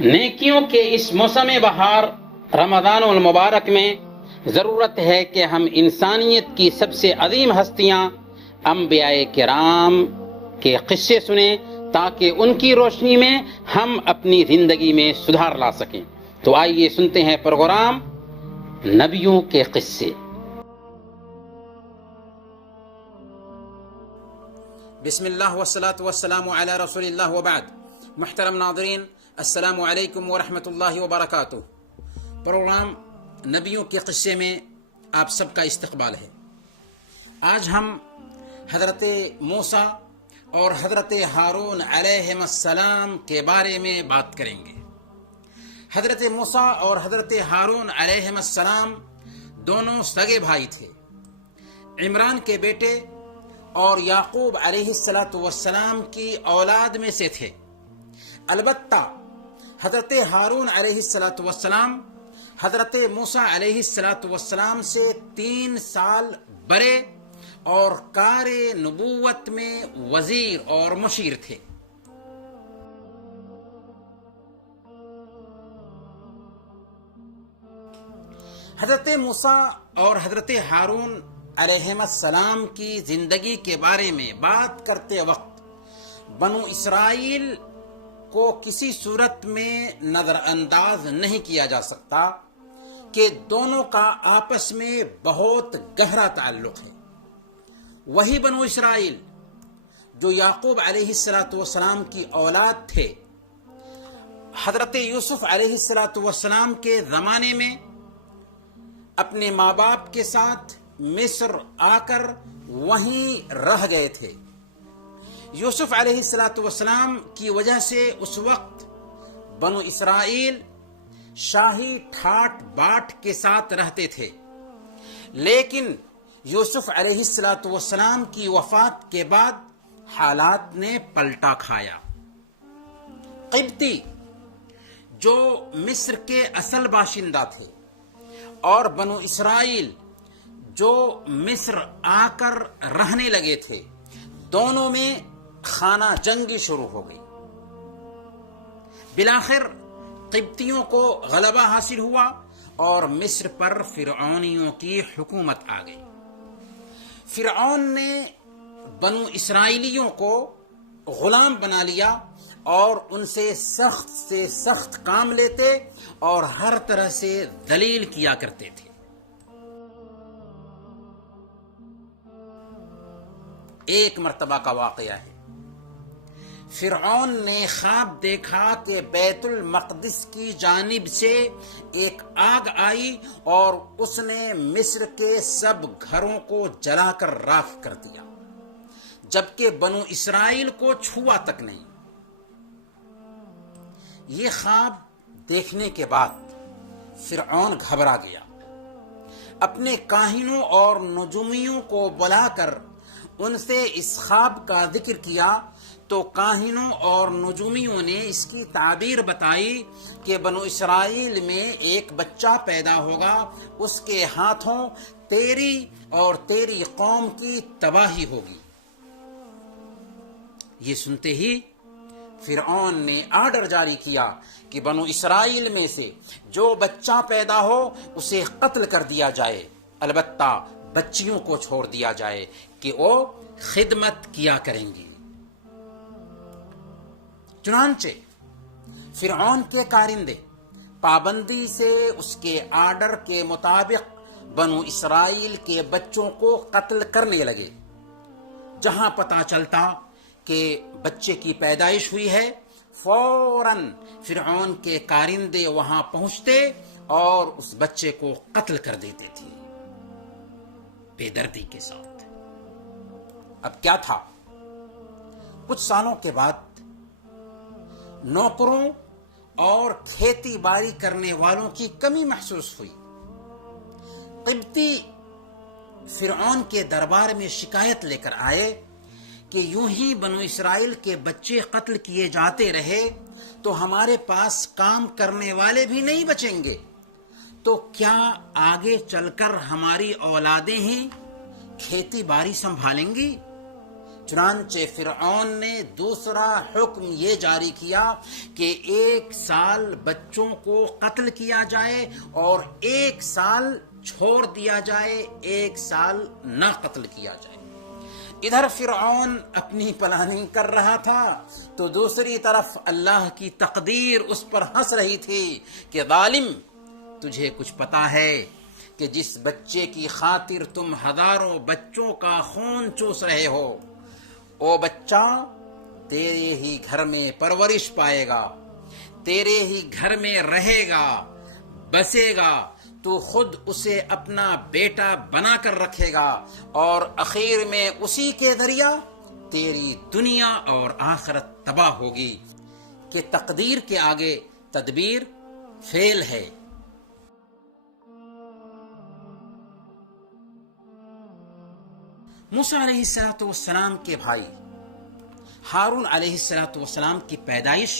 نیکیوں کے اس موسم بہار رمضان المبارک میں ضرورت ہے کہ ہم انسانیت کی سب سے عظیم ہستیاں انبیاء کرام کے قصے سنیں تاکہ ان کی روشنی میں ہم اپنی زندگی میں سدھار لا سکیں۔ تو آئیے سنتے ہیں پروگرام نبیوں کے قصے۔ بسم اللہ والصلاة والسلام علی رسول اللہ وبعد۔ محترم ناظرین، السلام علیکم ورحمۃ اللہ وبرکاتہ۔ پروگرام نبیوں کے قصے میں آپ سب کا استقبال ہے۔ آج ہم حضرت موسیٰ اور حضرت ہارون علیہ السلام کے بارے میں بات کریں گے۔ حضرت موسیٰ اور حضرت ہارون علیہ السلام دونوں سگے بھائی تھے، عمران کے بیٹے اور یعقوب علیہ السلام کی اولاد میں سے تھے۔ البتہ حضرت ہارون علیہ السلام حضرت موسیٰ علیہ السلام سے 3 سال بڑے اور کار نبوت میں وزیر اور مشیر تھے۔ حضرت موسیٰ اور حضرت ہارون علیہ السلام کی زندگی کے بارے میں بات کرتے وقت بنو اسرائیل کو کسی صورت میں نظر انداز نہیں کیا جا سکتا کہ دونوں کا آپس میں بہت گہرا تعلق ہے۔ وہی بنو اسرائیل جو یعقوب علیہ السلام کی اولاد تھے، حضرت یوسف علیہ السلام کے زمانے میں اپنے ماں باپ کے ساتھ مصر آ کر وہیں رہ گئے تھے۔ یوسف علیہ السلام کی وجہ سے اس وقت بنو اسرائیل شاہی ٹھاٹ باٹ کے ساتھ رہتے تھے، لیکن یوسف علیہ السلام کی وفات کے بعد حالات نے پلٹا کھایا۔ قبطی جو مصر کے اصل باشندہ تھے اور بنو اسرائیل جو مصر آ کر رہنے لگے تھے، دونوں میں خانہ جنگی شروع ہو گئی۔ بالآخر قبطیوں کو غلبہ حاصل ہوا اور مصر پر فرعونیوں کی حکومت آ گئی۔ فرعون نے بنو اسرائیلیوں کو غلام بنا لیا اور ان سے سخت کام لیتے اور ہر طرح سے ذلیل کیا کرتے تھے۔ ایک مرتبہ کا واقعہ ہے، فرعون نے خواب دیکھا کہ بیت المقدس کی جانب سے ایک آگ آئی اور اس نے مصر کے سب گھروں کو جلا کر راکھ کر دیا، جبکہ بنو اسرائیل کو چھوا تک نہیں۔ یہ خواب دیکھنے کے بعد فرعون گھبرا گیا، اپنے کاہنوں اور نجومیوں کو بلا کر ان سے اس خواب کا ذکر کیا تو کاہنوں اور نجومیوں نے اس کی تعبیر بتائی کہ بنو اسرائیل میں ایک بچہ پیدا ہوگا، اس کے ہاتھوں تیری اور تیری قوم کی تباہی ہوگی۔ یہ سنتے ہی فرعون نے آرڈر جاری کیا کہ بنو اسرائیل میں سے جو بچہ پیدا ہو اسے قتل کر دیا جائے، البتہ بچیوں کو چھوڑ دیا جائے کہ وہ خدمت کیا کریں گی۔ چنانچہ فرعون کے کارندے پابندی سے اس کے آرڈر کے مطابق بنو اسرائیل کے بچوں کو قتل کرنے لگے۔ جہاں پتہ چلتا کہ بچے کی پیدائش ہوئی ہے، فوراً فرعون کے کارندے وہاں پہنچتے اور اس بچے کو قتل کر دیتے تھے بے دردی کے ساتھ۔ اب کیا تھا، کچھ سالوں کے بعد نوکروں اور کھیتی باڑی کرنے والوں کی کمی محسوس ہوئی۔ قبطی فرعون کے دربار میں شکایت لے کر آئے کہ یوں ہی بنو اسرائیل کے بچے قتل کیے جاتے رہے تو ہمارے پاس کام کرنے والے بھی نہیں بچیں گے، تو کیا آگے چل کر ہماری اولادیں ہیں کھیتی باڑی سنبھالیں گی؟ چنانچہ فرعون نے دوسرا حکم یہ جاری کیا کہ 1 سال بچوں کو قتل کیا جائے اور 1 سال چھوڑ دیا جائے، 1 سال نہ قتل کیا جائے۔ ادھر فرعون اپنی پلاننگ کر رہا تھا تو دوسری طرف اللہ کی تقدیر اس پر ہنس رہی تھی کہ ظالم، تجھے کچھ پتا ہے کہ جس بچے کی خاطر تم ہزاروں بچوں کا خون چوس رہے ہو، وہ بچہ تیرے ہی گھر میں پرورش پائے گا، تیرے ہی گھر میں رہے گا، بسے گا، تو خود اسے اپنا بیٹا بنا کر رکھے گا، اور اخیر میں اسی کے ذریعہ تیری دنیا اور آخرت تباہ ہوگی کہ تقدیر کے آگے تدبیر فیل ہے۔ موسیٰ علیہ السلام کے بھائی ہارون علیہ السلام کی پیدائش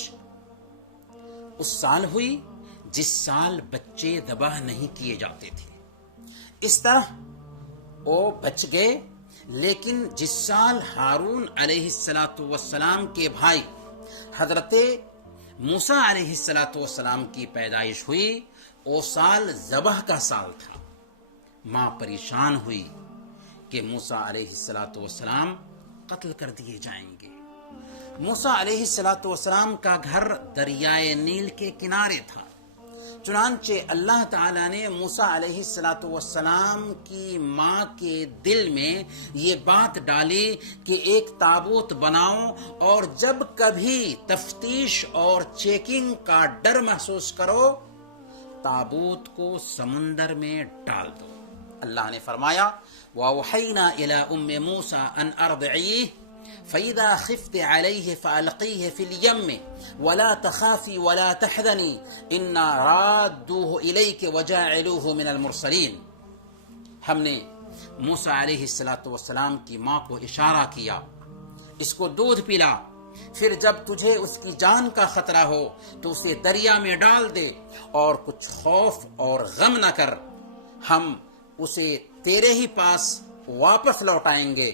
اس سال ہوئی جس سال بچے ذبح نہیں کیے جاتے تھے۔ اس طرح وہ بچ گئے، لیکن جس سال ہارون علیہ السلام کے بھائی حضرت موسیٰ علیہ السلام کی پیدائش ہوئی، وہ سال ذبح کا سال تھا۔ ماں پریشان ہوئی کہ موسیٰ علیہ السلام قتل کر دیے جائیں گے۔ موسیٰ علیہ السلام کا گھر دریائے نیل کے کنارے تھا، چنانچہ اللہ تعالیٰ نے موسیٰ علیہ السلام کی ماں کے دل میں یہ بات ڈالی کہ ایک تابوت بناؤ، اور جب کبھی تفتیش اور چیکنگ کا ڈر محسوس کرو، تابوت کو سمندر میں ڈال دو۔ اللہ نے فرمایا وَأَوْحَيْنَا إِلَىٰ أُمِّ مُوسَىٰ أَنْ أَرْضِعِيهِ فَإِذَا خِفْتِ عَلَيْهِ فَأَلْقِيهِ فِي الْيَمِّ وَلَا تَخَافِي وَلَا تَحْزَنِي إِنَّا رَادُّوهُ إِلَيْكِ وَجَاعِلُوهُ مِنَ الْمُرْسَلِينَ۔ ہم نے موسیٰ علیہ السلام کی ماں کو اشارہ کیا، اس کو دودھ پلا، پھر جب تجھے اس کی جان کا خطرہ ہو تو اسے دریا میں ڈال دے، اور کچھ خوف اور غم نہ کر، ہم اسے تیرے ہی پاس واپس لوٹائیں گے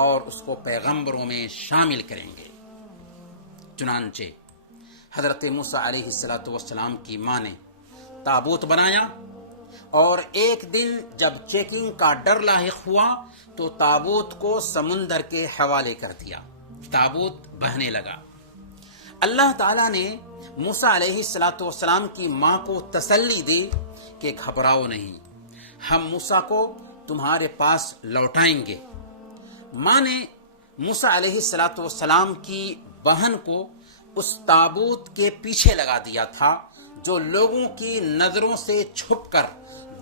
اور اس کو پیغمبروں میں شامل کریں گے۔ چنانچہ حضرت موسیٰ علیہ السلام کی ماں نے تابوت بنایا، اور ایک دن جب چیکنگ کا ڈر لاحق ہوا تو تابوت کو سمندر کے حوالے کر دیا، تابوت بہنے لگا۔ اللہ تعالیٰ نے موسیٰ علیہ السلام کی ماں کو تسلی دی کہ گھبراؤ نہیں، ہم موسیٰ کو تمہارے پاس لوٹائیں گے۔ ماں نے موسیٰ علیہ السلام کی بہن کو اس تابوت کے پیچھے لگا دیا تھا جو لوگوں کی نظروں سے چھپ کر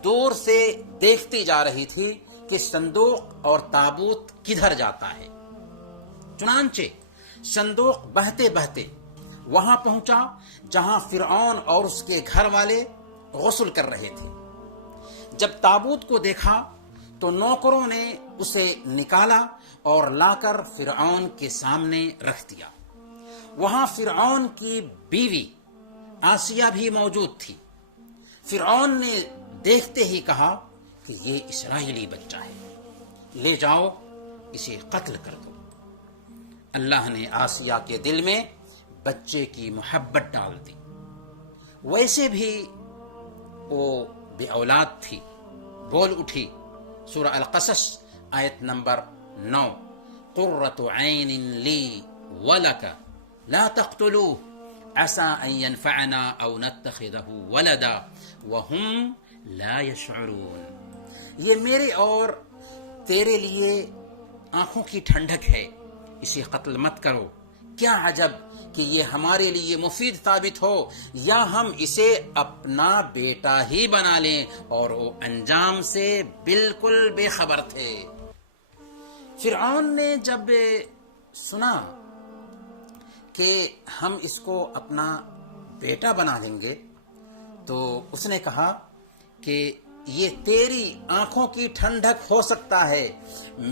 دور سے دیکھتی جا رہی تھی کہ صندوق اور تابوت کدھر جاتا ہے۔ چنانچہ صندوق بہتے بہتے وہاں پہنچا جہاں فرعون اور اس کے گھر والے غسل کر رہے تھے۔ جب تابوت کو دیکھا تو نوکروں نے اسے نکالا اور لا کر فرعون کے سامنے رکھ دیا۔ وہاں فرعون کی بیوی آسیہ بھی موجود تھی۔ فرعون نے دیکھتے ہی کہا کہ یہ اسرائیلی بچہ ہے، لے جاؤ اسے قتل کر دو۔ اللہ نے آسیہ کے دل میں بچے کی محبت ڈال دی۔ ویسے بھی وہ بے اولاد تھی، بول اٹھی۔ سورہ القصص آیت نمبر 9، قرۃ عین لی ولک لا تقتلوہ عسى ان ينفعنا او نتخذه ولدا وهم لا يشعرون۔ یہ میرے اور تیرے لیے آنکھوں کی ٹھنڈک ہے، اسے قتل مت کرو۔ کیا عجب کہ یہ ہمارے لیے مفید ثابت ہو، یا ہم اسے اپنا بیٹا ہی بنا لیں، اور وہ انجام سے بالکل بے خبر تھے۔ فرعون نے جب سنا کہ ہم اس کو اپنا بیٹا بنا دیں گے تو اس نے کہا کہ یہ تیری آنکھوں کی ٹھنڈک ہو سکتا ہے،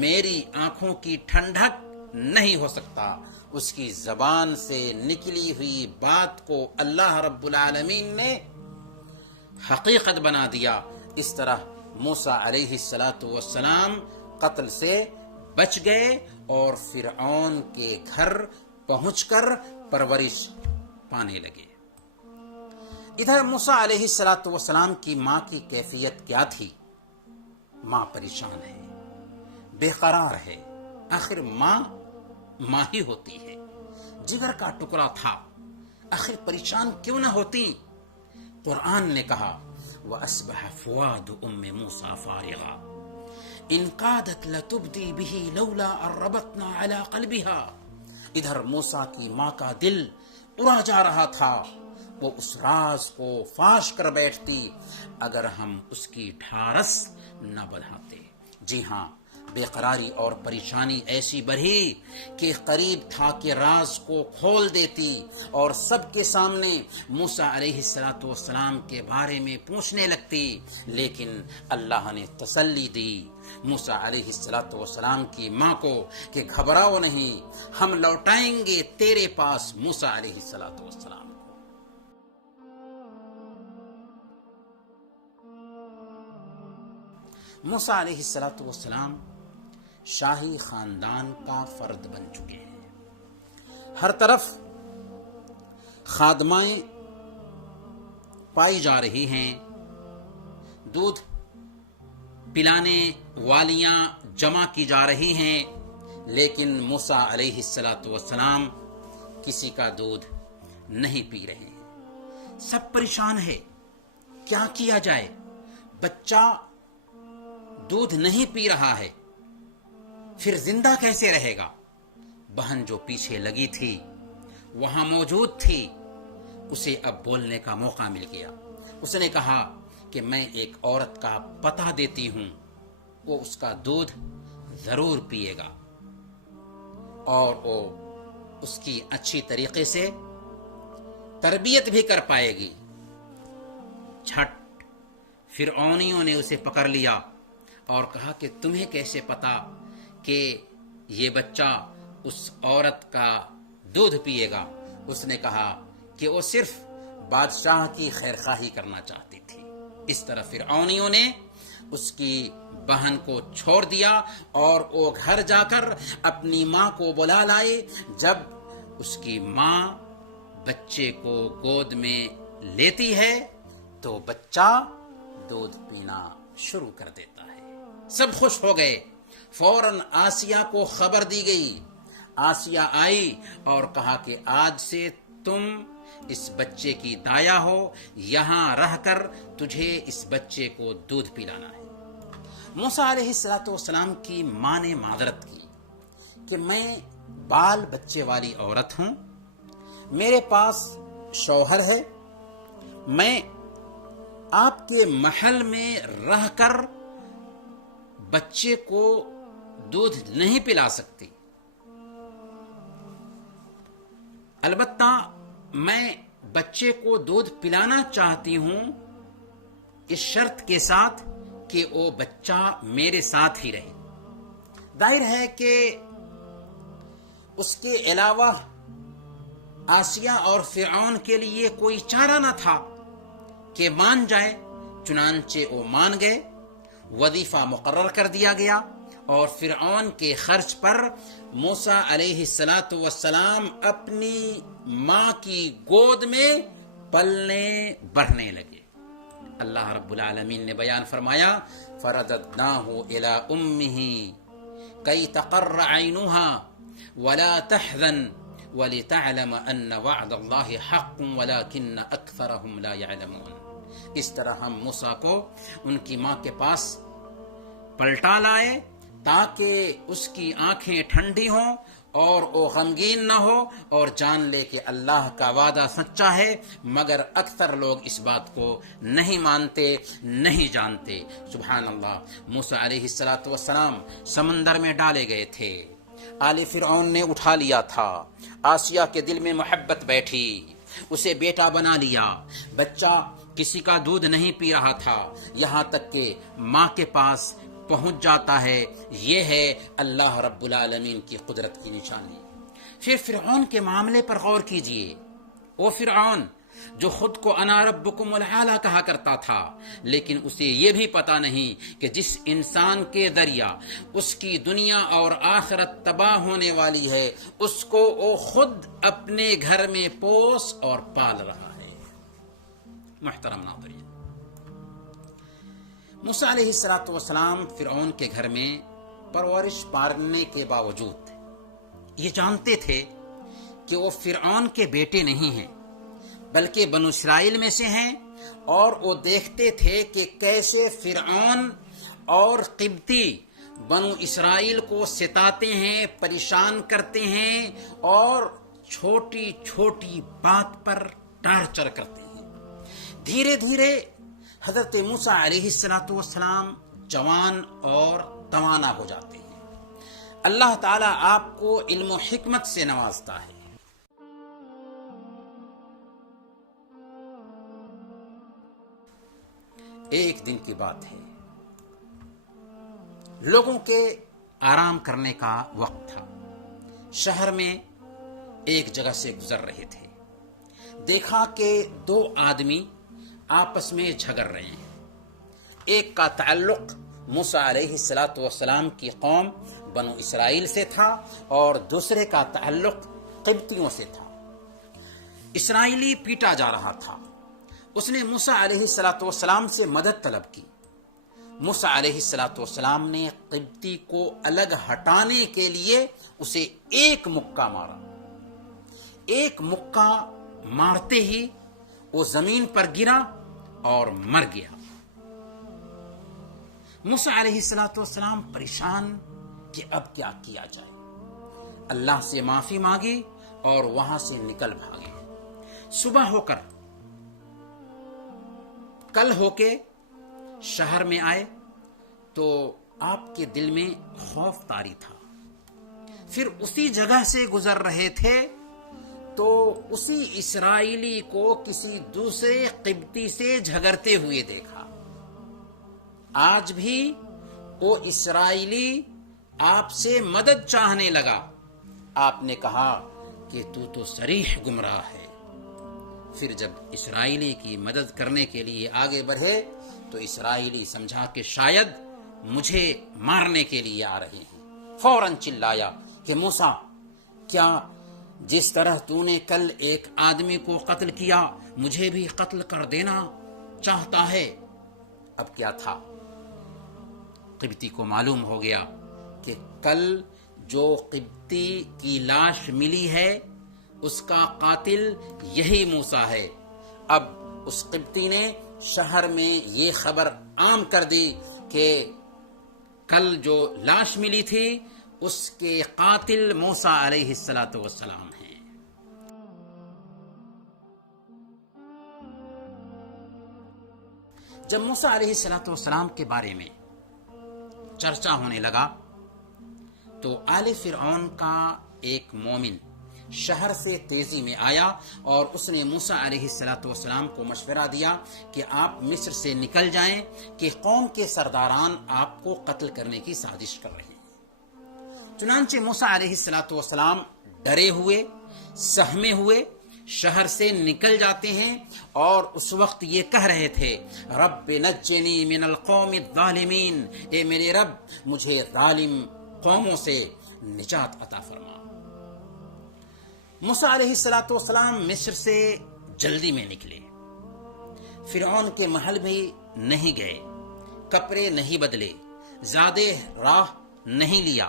میری آنکھوں کی ٹھنڈک نہیں ہو سکتا۔ اس کی زبان سے نکلی ہوئی بات کو اللہ رب العالمین نے حقیقت بنا دیا۔ اس طرح موسیٰ علیہ السلام قتل سے بچ گئے اور فرعون کے گھر پہنچ کر پرورش پانے لگے۔ ادھر موسیٰ علیہ السلام کی ماں کی کیفیت کیا تھی؟ ماں پریشان ہے، بے قرار ہے، آخر ماں ہی ہوتی ہے، جگر کا ٹکڑا تھا، آخر پریشان کیوں نہ ہوتی؟ قرآن نے کہا وَأَصْبَحَ فُؤَادُ أُمِّ مُوسَىٰ فَارِغًا إِنْ قَادَتْ لَتُبْدِي بِهِ لَوْلَا أَن رَّبَطْنَا عَلَىٰ قَلْبِهَا۔ ادھر موسیٰ کی ماں کا دل اڑا جا رہا تھا، وہ اس راز کو فاش کر بیٹھتی اگر ہم اس کی ڈھارس نہ بڑھاتے۔ جی ہاں، بے قراری اور پریشانی ایسی بڑھی کہ قریب تھا کہ راز کو کھول دیتی اور سب کے سامنے موسیٰ علیہ السلام کے بارے میں پوچھنے لگتی، لیکن اللہ نے تسلی دی موسیٰ علیہ السلام کی ماں کو کہ گھبراؤ نہیں، ہم لوٹائیں گے تیرے پاس موسیٰ علیہ السلام کو۔ موسیٰ علیہ السلام شاہی خاندان کا فرد بن چکے ہیں، ہر طرف خادمائیں پائی جا رہی ہیں، دودھ پلانے والیاں جمع کی جا رہی ہیں، لیکن موسیٰ علیہ السلام کسی کا دودھ نہیں پی رہے ہیں۔ سب پریشان ہے، کیا کیا جائے؟ بچہ دودھ نہیں پی رہا ہے، پھر زندہ کیسے رہے گا؟ بہن جو پیچھے لگی تھی وہاں موجود تھی، اسے اب بولنے کا موقع مل گیا۔ اس نے کہا کہ میں ایک عورت کا پتہ دیتی ہوں، وہ اس کا دودھ ضرور پیے گا اور وہ اس کی اچھی طریقے سے تربیت بھی کر پائے گی۔ جھٹ فرعونیوں نے اسے پکڑ لیا اور کہا کہ تمہیں کیسے پتا کہ یہ بچہ اس عورت کا دودھ پیے گا؟ اس نے کہا کہ وہ صرف بادشاہ کی خیرخواہی کرنا چاہتی تھی۔ اس طرح فرعونیوں نے اس کی بہن کو چھوڑ دیا اور وہ گھر جا کر اپنی ماں کو بلا لائے۔ جب اس کی ماں بچے کو گود میں لیتی ہے تو بچہ دودھ پینا شروع کر دیتا ہے۔ سب خوش ہو گئے، فوراً آسیہ کو خبر دی گئی۔ آسیہ آئی اور کہا کہ آج سے تم اس بچے کی دایا ہو، یہاں رہ کر تجھے اس بچے کو دودھ پلانا ہے۔ موسیٰ علیہ السلام کی ماں نے معذرت کی کہ میں بال بچے والی عورت ہوں، میرے پاس شوہر ہے، میں آپ کے محل میں رہ کر بچے کو دودھ نہیں پلا سکتی، البتہ میں بچے کو دودھ پلانا چاہتی ہوں اس شرط کے ساتھ کہ وہ بچہ میرے ساتھ ہی رہے۔ ظاہر ہے کہ اس کے علاوہ آسیہ اور فرعون کے لیے کوئی چارہ نہ تھا کہ مان جائے، چنانچہ وہ مان گئے، وظیفہ مقرر کر دیا گیا اور فرعون کے خرچ پر موسیٰ علیہ السلام اپنی ماں کی گود میں پلنے بڑھنے لگے۔ اللہ رب العالمین نے بیان فرمایا فَرَدَدْنَاهُ إِلَىٰ أُمِّهِ كَيْ تَقَرَّ عَيْنُهَا وَلَا تَحْزَنَ وَلِتَعْلَمَ أَنَّ وَعْدَ اللَّهِ حَقٌّ وَلَٰكِنَّ أَكْثَرَهُمْ لَا يَعْلَمُونَ۔ اس طرح ہم موسیٰ کو ان کی ماں کے پاس پلٹا لائے تاکہ اس کی آنکھیں ٹھنڈی ہوں اور وہ غمگین نہ ہو اور جان لے کہ اللہ کا وعدہ سچا ہے، مگر اکثر لوگ اس بات کو نہیں مانتے، نہیں جانتے۔ سبحان اللہ۔ موسیٰ علیہ السلام سمندر میں ڈالے گئے تھے، آل فرعون نے اٹھا لیا تھا، آسیہ کے دل میں محبت بیٹھی، اسے بیٹا بنا لیا، بچہ کسی کا دودھ نہیں پی رہا تھا، یہاں تک کہ ماں کے پاس پہنچ جاتا ہے۔ یہ ہے اللہ رب العالمین کی قدرت کی نشانی۔ پھر فرعون کے معاملے پر غور کیجئے۔ وہ فرعون جو خود کو انا ربکم العالی کہا کرتا تھا، لیکن اسے یہ بھی پتا نہیں کہ جس انسان کے ذریعہ اس کی دنیا اور آخرت تباہ ہونے والی ہے، اس کو وہ خود اپنے گھر میں پوس اور پال رہا ہے۔ محترم ناظرین، موسیٰ علیہ السلام فرعون کے گھر میں پرورش پانے کے باوجود یہ جانتے تھے کہ وہ فرعون کے بیٹے نہیں ہیں بلکہ بنو اسرائیل میں سے ہیں، اور وہ دیکھتے تھے کہ کیسے فرعون اور قبطی بنو اسرائیل کو ستاتے ہیں، پریشان کرتے ہیں اور چھوٹی چھوٹی بات پر ٹارچر کرتے ہیں۔ دھیرے دھیرے حضرت موسیٰ علیہ السلام جوان اور توانا ہو جاتے ہیں۔ اللہ تعالیٰ آپ کو علم و حکمت سے نوازتا ہے۔ ایک دن کی بات ہے، لوگوں کے آرام کرنے کا وقت تھا۔ شہر میں ایک جگہ سے گزر رہے تھے، دیکھا کہ دو آدمی آپس میں جھگڑ رہے ہیں۔ ایک کا تعلق موسیٰ علیہ السلام کی قوم بنو اسرائیل سے تھا اور دوسرے کا تعلق قبطیوں سے تھا۔ اسرائیلی پیٹا جا رہا تھا، اس نے موسیٰ علیہ السلام سے مدد طلب کی۔ موسیٰ علیہ السلام نے قبطی کو الگ ہٹانے کے لیے اسے ایک مکہ مارا۔ ایک مکہ مارتے ہی وہ زمین پر گرا اور مر گیا۔ موسیٰ علیہ السلام پریشان کہ اب کیا کیا جائے، اللہ سے معافی مانگی اور وہاں سے نکل بھاگے۔ صبح ہو کر کل ہو کے شہر میں آئے تو آپ کے دل میں خوف طاری تھا۔ پھر اسی جگہ سے گزر رہے تھے تو اسی اسرائیلی کو کسی دوسرے قبطی سے جھگڑتے ہوئے دیکھا۔ آج بھی وہ اسرائیلی آپ سے مدد چاہنے لگا۔ آپ نے کہا کہ تو صریح گمراہ ہے۔ پھر جب اسرائیلی کی مدد کرنے کے لیے آگے بڑھے تو اسرائیلی سمجھا کہ شاید مجھے مارنے کے لیے آ رہے ہیں۔ فوراً چلایا کہ موسیٰ، کیا جس طرح تو نے کل ایک آدمی کو قتل کیا مجھے بھی قتل کر دینا چاہتا ہے؟ اب کیا تھا، قبطی کو معلوم ہو گیا کہ کل جو قبطی کی لاش ملی ہے اس کا قاتل یہی موسیٰ ہے۔ اب اس قبطی نے شہر میں یہ خبر عام کر دی کہ کل جو لاش ملی تھی اس کے قاتل موسیٰ علیہ السلام ہیں۔ جب موسیٰ علیہ السلام کے بارے میں چرچا ہونے لگا تو آل فرعون کا ایک مومن شہر سے تیزی میں آیا اور اس نے موسیٰ علیہ السلام کو مشورہ دیا کہ آپ مصر سے نکل جائیں کہ قوم کے سرداران آپ کو قتل کرنے کی سازش کر رہے ہیں۔ چنانچہ موسیٰ علیہ السلام ڈرے ہوئے، سہمے ہوئے شہر سے نکل جاتے ہیں اور اس وقت یہ کہہ رہے تھے، رب نجنی من القوم الظالمین، اے میرے رب مجھے ظالم قوموں سے نجات عطا فرما۔ موسیٰ علیہ السلام مصر سے جلدی میں نکلے، فرعون کے محل بھی نہیں گئے، کپڑے نہیں بدلے، زیادہ راہ نہیں لیا،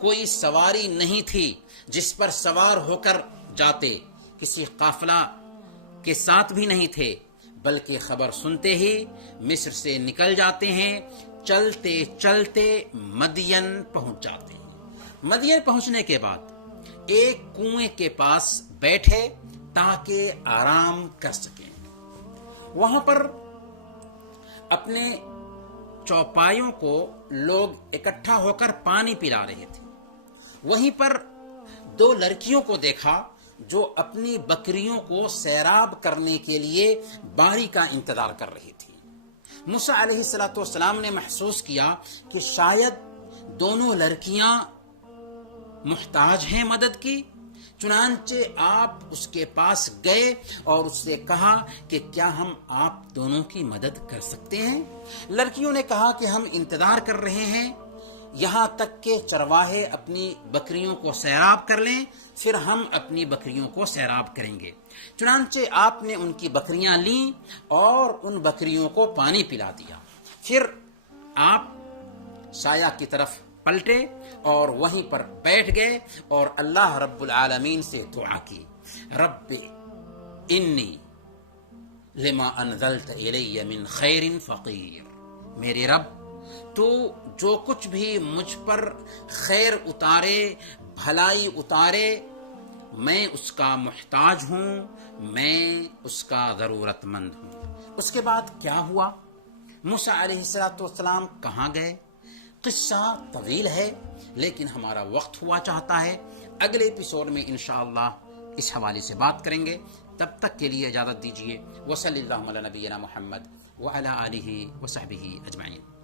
کوئی سواری نہیں تھی جس پر سوار ہو کر جاتے، کسی قافلہ کے ساتھ بھی نہیں تھے، بلکہ خبر سنتے ہی مصر سے نکل جاتے ہیں، چلتے چلتے مدین پہنچ جاتے ہیں۔ مدین پہنچنے کے بعد ایک کنویں کے پاس بیٹھے تاکہ آرام کر سکیں۔ وہاں پر اپنے چوپایوں کو لوگ اکٹھا ہو کر پانی پلا رہے تھے۔ وہیں پر دو لڑکیوں کو دیکھا جو اپنی بکریوں کو سیراب کرنے کے لیے باری کا انتظار کر رہی تھی۔ موسیٰ علیہ السلام نے محسوس کیا کہ شاید دونوں لڑکیاں محتاج ہیں مدد کی، چنانچہ آپ اس کے پاس گئے اور اس سے کہا کہ کیا ہم آپ دونوں کی مدد کر سکتے ہیں؟ لڑکیوں نے کہا کہ ہم انتظار کر رہے ہیں یہاں تک کہ چرواہے اپنی بکریوں کو سیراب کر لیں، پھر ہم اپنی بکریوں کو سیراب کریں گے۔ چنانچہ آپ نے ان کی بکریاں لیں اور ان بکریوں کو پانی پلا دیا۔ پھر آپ سایہ کی طرف پلٹے اور وہیں پر بیٹھ گئے اور اللہ رب العالمین سے دعا کی، رب انی لما انزلت الی من خیر فقیر، میرے رب تو جو کچھ بھی مجھ پر خیر اتارے، بھلائی اتارے، میں اس کا محتاج ہوں، میں اس کا ضرورت مند ہوں۔ اس کے بعد کیا ہوا؟ موسیٰ علیہ السلام کہاں گئے؟ قصہ طویل ہے لیکن ہمارا وقت ہوا چاہتا ہے، اگلے ایپیسوڈ میں انشاءاللہ اس حوالے سے بات کریں گے۔ تب تک کے لیے اجازت دیجیے۔ وصلی اللہ علی نبینا محمد وعلی آلہ وصحبہ اجمعین۔